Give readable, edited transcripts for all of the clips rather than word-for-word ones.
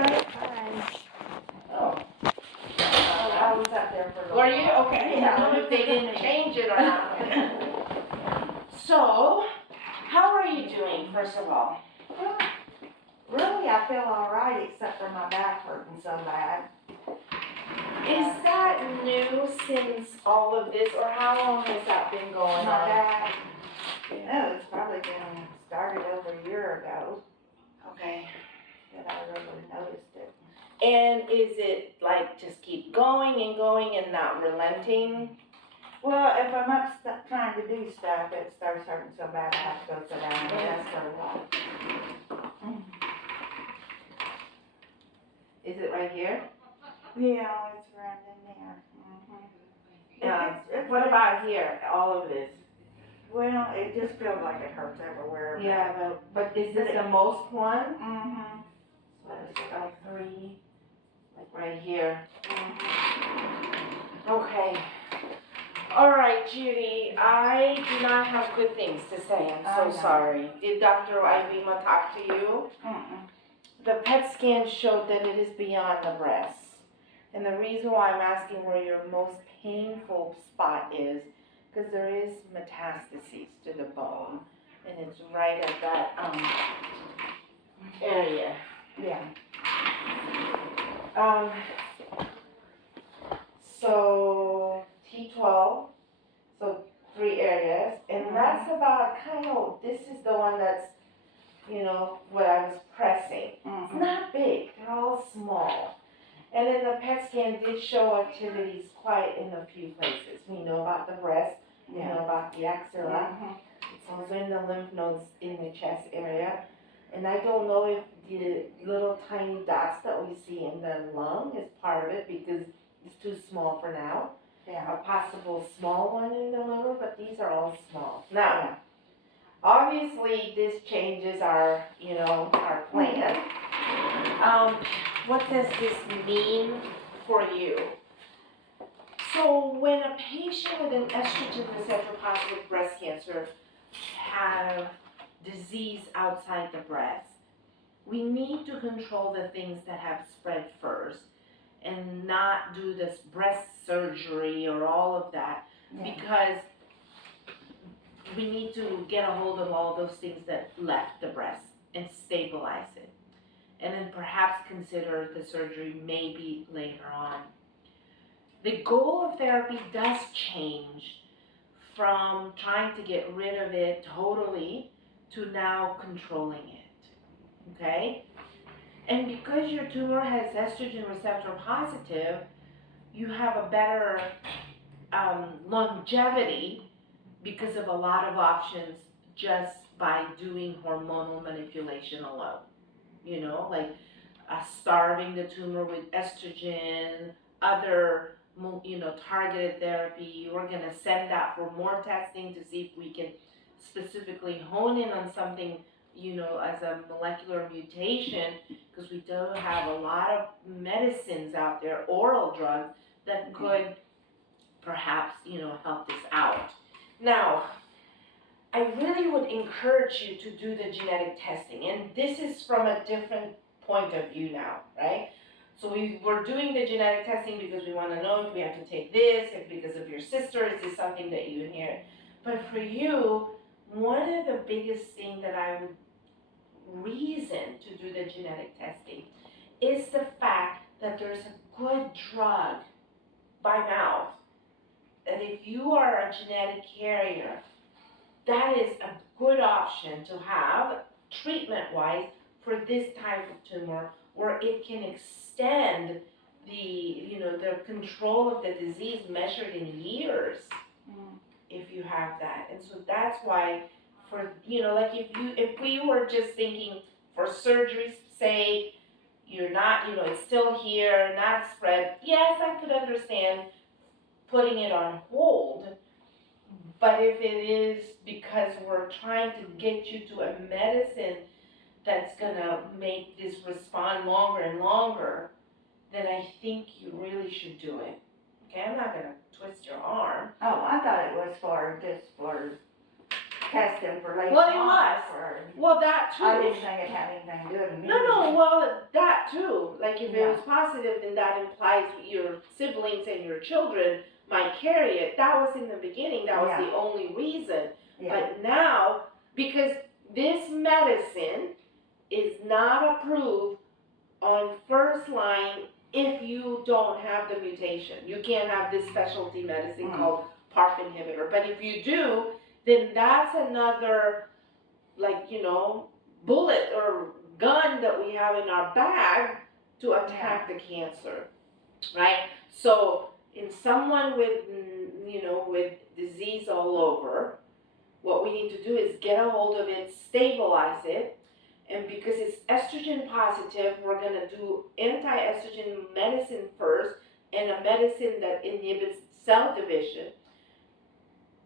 Hi. Oh. I was up there for a little Were you? while. Okay. Yeah, I don't know if they didn't change it or not. So, how are you doing, first of all? Well, really, I feel all right, except for my back hurting so bad. Is that new since all of this, or how long has that been going My on? back, it's probably been started over a year ago Okay. that I really noticed it. And is it like just keep going and not relenting? Well, if I'm up trying to do stuff, it starts hurting so bad I have to go sit down and rest for a while. Is it right here? Yeah, it's around in there. Mm-hmm. What about here, all of this? Well, it just feels like it hurts everywhere. Yeah, but is this the most one? Mm-hmm. So it's about 3, like right here. Mm-hmm. Okay. All right, Judy, I do not have good things to say. I'm so sorry. Did Dr. Ivima talk to you? Mm-mm. The PET scan showed that it is beyond the breast. And the reason why I'm asking where your most painful spot is, because there is metastases to the bone, and it's right at that area. Yeah. So T12, so 3 areas, and that's about this is the one that's, what I was pressing. It's not big, they're all small. And then the PET scan did show activities quite in a few places. We know about the breast, we know about the axilla. It's also in the lymph nodes in the chest area. And I don't know if the little tiny dots that we see in the lung is part of it because it's too small for now. Yeah. A possible small one in the liver, but these are all small. Now, obviously this changes our plan. What does this mean for you? So when a patient with an estrogen receptor positive breast cancer have disease outside the breast, we need to control the things that have spread first and not do this breast surgery or all of that, because we need to get a hold of all those things that left the breast and stabilize it. And then perhaps consider the surgery maybe later on. The goal of therapy does change from trying to get rid of it totally to now controlling it, okay? And because your tumor has estrogen receptor positive, you have a better longevity because of a lot of options just by doing hormonal manipulation alone. Like starving the tumor with estrogen, other targeted therapy. We're going to send that for more testing to see if we can specifically hone in on something, as a molecular mutation, because we do have a lot of medicines out there, oral drugs, that could perhaps, help this out. Now, I really would encourage you to do the genetic testing, and this is from a different point of view now, right? So we're doing the genetic testing because we want to know if we have to take this, if because of your sister, is this something that you inherit? But for you, one of the biggest things that I would reason to do the genetic testing is the fact that there's a good drug by mouth, that if you are a genetic carrier, that is a good option to have treatment-wise for this type of tumor, where it can extend the control of the disease measured in years if you have that. And so that's why like if we were just thinking for surgery's sake, you're not, it's still here, not spread, yes, I could understand putting it on hold. But if it is because we're trying to get you to a medicine that's gonna make this respond longer and longer, then I think you really should do it. Okay, I'm not gonna twist your arm. Oh, I thought it was just for testing for late. Well, it was. Well, that too. I didn't think it had anything to do with me. No, well, that too. Like, if it Yeah. was positive, then that implies your siblings and your children might carry it. That was in the beginning, that was Yeah. the only reason. Yeah, But now, because this medicine is not approved on first line if you don't have the mutation. You can't have this specialty medicine called PARP inhibitor. But if you do, then that's another, like, bullet or gun that we have in our bag to attack the cancer, right? So in someone with, with disease all over, what we need to do is get a hold of it, stabilize it, and because it's estrogen positive, we're gonna do anti-estrogen medicine first, and a medicine that inhibits cell division.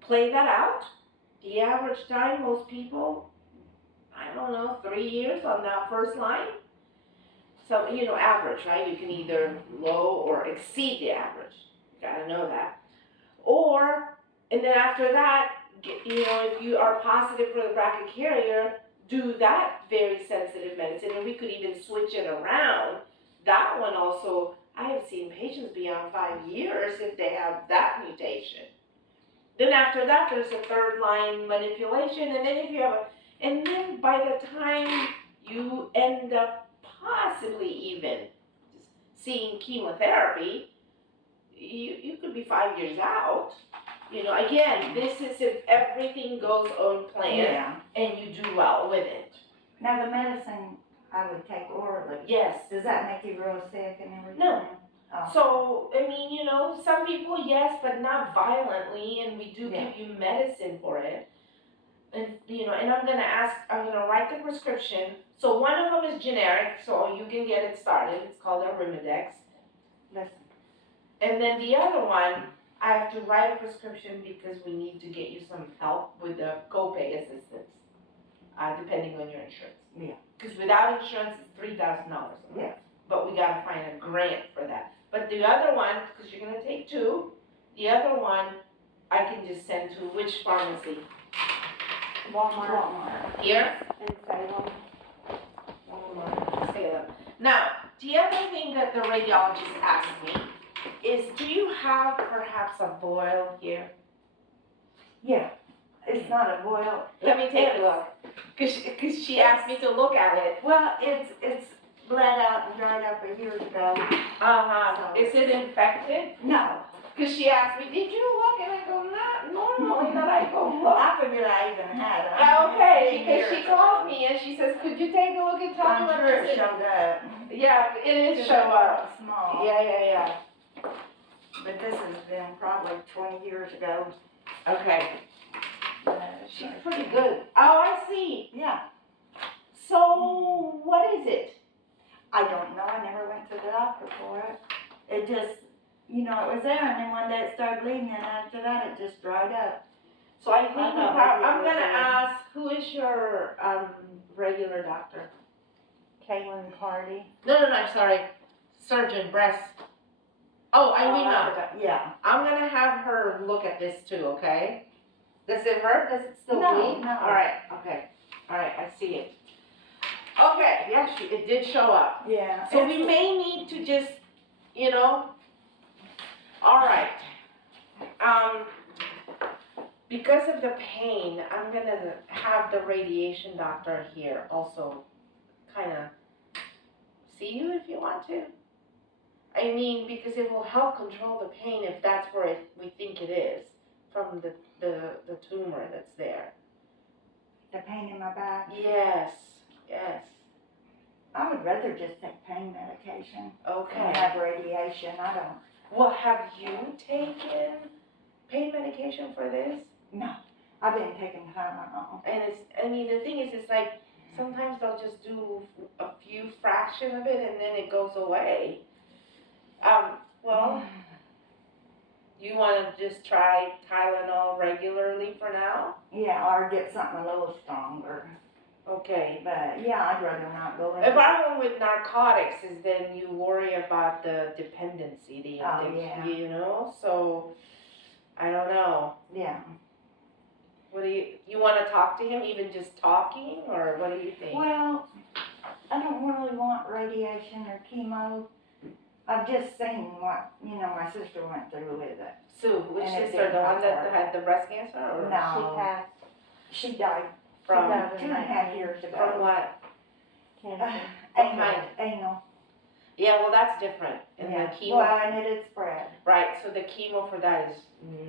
Play that out. The average time, most people, I don't know, 3 years on that first line. So, average, right? You can either low or exceed the average. Gotta know that. And then after that, if you are positive for the BRCA carrier, do that very sensitive medicine, and we could even switch it around. That one also, I have seen patients be on 5 years if they have that mutation. Then after that, there's a third line manipulation, and then if you have and then by the time you end up possibly even seeing chemotherapy, you could be 5 years out. Again, this is if everything goes on plan yeah. and you do well with it. Now, the medicine I would take orally, Yes. does that make you real sick and everything? No. Oh. So, some people, yes, but not violently, and we do give you medicine for it. And, and I'm gonna write the prescription. So one of them is generic, so you can get it started. It's called Arimidex. Listen. And then the other one, I have to write a prescription because we need to get you some help with the copay assistance, depending on your insurance. Yeah. Because without insurance, it's $3,000. Yeah. But we gotta find a grant for that. But the other one, because you're gonna take 2, the other one, I can just send to which pharmacy? Walmart. Here? In Salem. Salem. Now, the other thing that the radiologist asked me is, do you have perhaps a boil here? Yeah, it's not a boil. Let me take a look. Because she asked me to look at it. Well, it's bled out and dried up a year ago. Uh-huh. Is it infected? No. Because she asked me, did you look? And I go, not normally that I go look. I figured I even had it. Okay, because she called me and she says, could you take a look and tell me I'm what sure this it is? showed up. Yeah, it is show up. Small. Yeah. But this has been probably 20 years ago. Okay. Uh, She's pretty good. Oh, I see. Yeah. So, what is it? I don't know. I never went to the doctor for it. It just, it was there, and then one day it started bleeding, and after that it just dried up. So I think I'm maybe it gonna was, ask, who is your regular doctor? Kaylin Cardi. No, I'm sorry. Surgeon, breast. Oh, I Irina. forgot. Yeah. I'm gonna have her look at this too, okay? Does it hurt? Does it still No, bleed? no. Alright, okay. Alright, I see it. Okay, yeah, it did show up. Yeah. So we may need to just, alright. Because of the pain, I'm gonna have the radiation doctor here also kinda see you if you want to. I mean, because it will help control the pain if that's where we think it is, from the tumor that's there. The pain in my back. Yes. I would rather just take pain medication Okay. and have radiation. I don't. Well, have you taken pain medication for this? No. I've been taking Tylenol. And the thing is, it's like, sometimes they'll just do a few fraction of it and then it goes away. Well, you wanna just try Tylenol regularly for now? Yeah, or get something a little stronger. Okay. But yeah, I'd rather not go in. If I went with narcotics, is then you worry about the dependency, the addiction, yeah. so, I don't know. Yeah. What do you wanna talk to him, even just talking, or what do you think? Well, I don't really want radiation or chemo. I've just seen what, my sister went through with it. Sue, which And it sister, didn't the one help that her. had the breast cancer, or? No. She passed She died From, 2.5 years ago. from what? cancer. Anal. Yeah, well, that's different, and the Yeah. chemo, Well, and it had spread. right, so the chemo for that is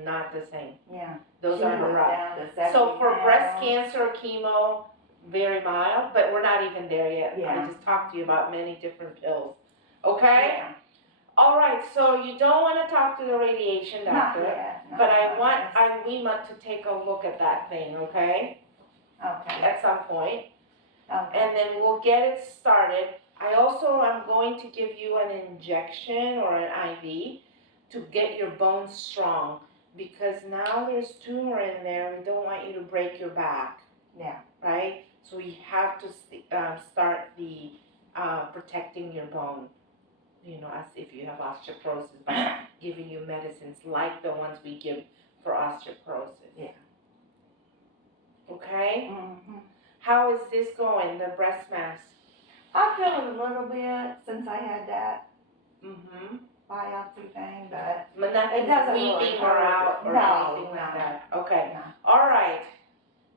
not the same. Yeah. Those She are was rough. down to 70 So for breast pounds. cancer, chemo, very mild, but we're not even there yet. I Yeah. just talked to you about many different pills. Okay? Yeah. All right, so you don't wanna talk to the radiation Not doctor, yet. No, but not we want to take a look at that thing, okay? yet. Okay. At some point, Okay. and then we'll get it started. I also am going to give you an injection or an IV to get your bones strong, because now there's tumor in there, we don't want you to break your back. Yeah. Right? So we have to start the protecting your bone, as if you have osteoporosis, by giving you medicines like the ones we give for osteoporosis. Yeah. Okay? Mhm. How is this going, the breast mass? I feel it a little bit since I had that Mm-hmm. biopsy thing, but But nothing's It doesn't really weeping or hurt. out or No, anything like no. that. Okay. no. All right.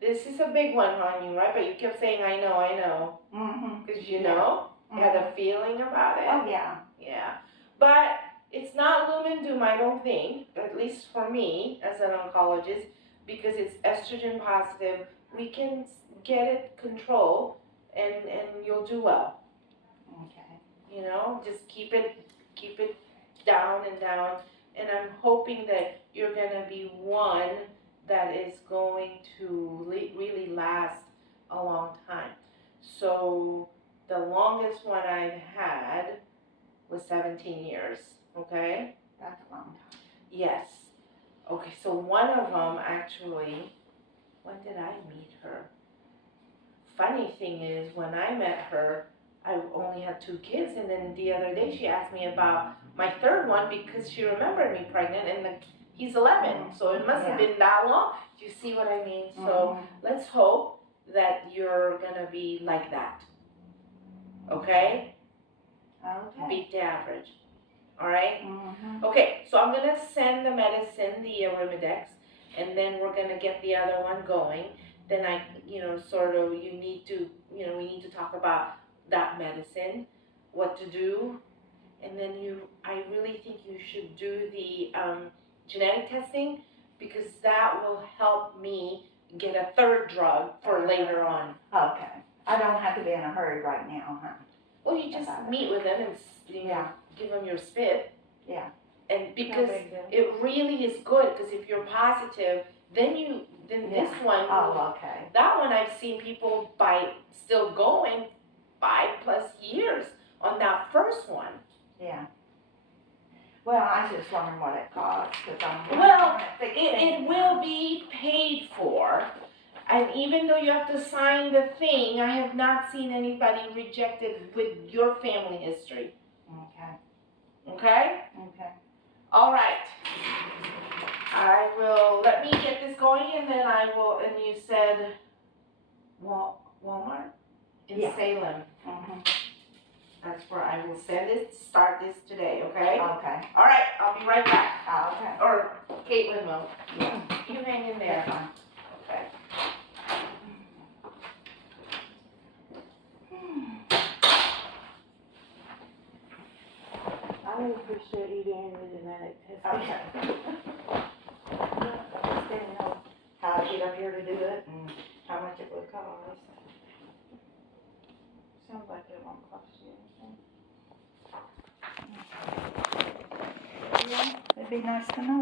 This is a big one on you, right? But you kept saying, I know. Mhm. Because you Yeah. know? You had Mhm. a feeling about it? Oh yeah. Yeah. But it's not gloom and doom, I don't think, at least for me as an oncologist, because it's estrogen positive. We can get it controlled and you'll do well. Okay. Just keep it down and down. And I'm hoping that you're gonna be one that is going to really last a long time. So the longest one I've had was 17 years, okay? That's a long time. Yes. Okay, so one of them actually, when did I meet her? Funny thing is, when I met her, I only had 2 kids, and then the other day she asked me about my third one because she remembered me pregnant, and he's 11, so it must have been that long. Do you see what I mean? So let's hope that you're gonna be like that. Okay? Okay. Beat the average. All right? Mhm. Okay, so I'm gonna send the medicine, the Arimidex, and then we're gonna get the other one going. Then we need to talk about that medicine, what to do, and then I really think you should do the genetic testing, because that will help me get a third drug for later on. Okay. I don't have to be in a hurry right now, huh? Well, you just meet with them and Yeah. give them your spit. Yeah. And because No big deal. it really is good, because if you're positive, then this one, Oh, okay. that one I've seen people still going 5+ years on that first one. Yeah. Well, I was just wondering what it cost, because Well, it will be paid for, and even though you have to sign the thing, I have not seen anybody rejected with your family history. Okay. Okay? Okay. All right. Let me get this going, and then and you said Walmart? In Yeah. Salem. Mhm. That's where I will start this today, okay? Okay. All right, I'll be right back. Okay. Or Caitlin will. Yeah. You hang in there. That's fine. Okay. I would appreciate you doing the genetic testing. Okay. Just didn't know how to get up here to do it and how much it would cost. Sounds like it won't cost you anything. Yeah, it'd be nice to know.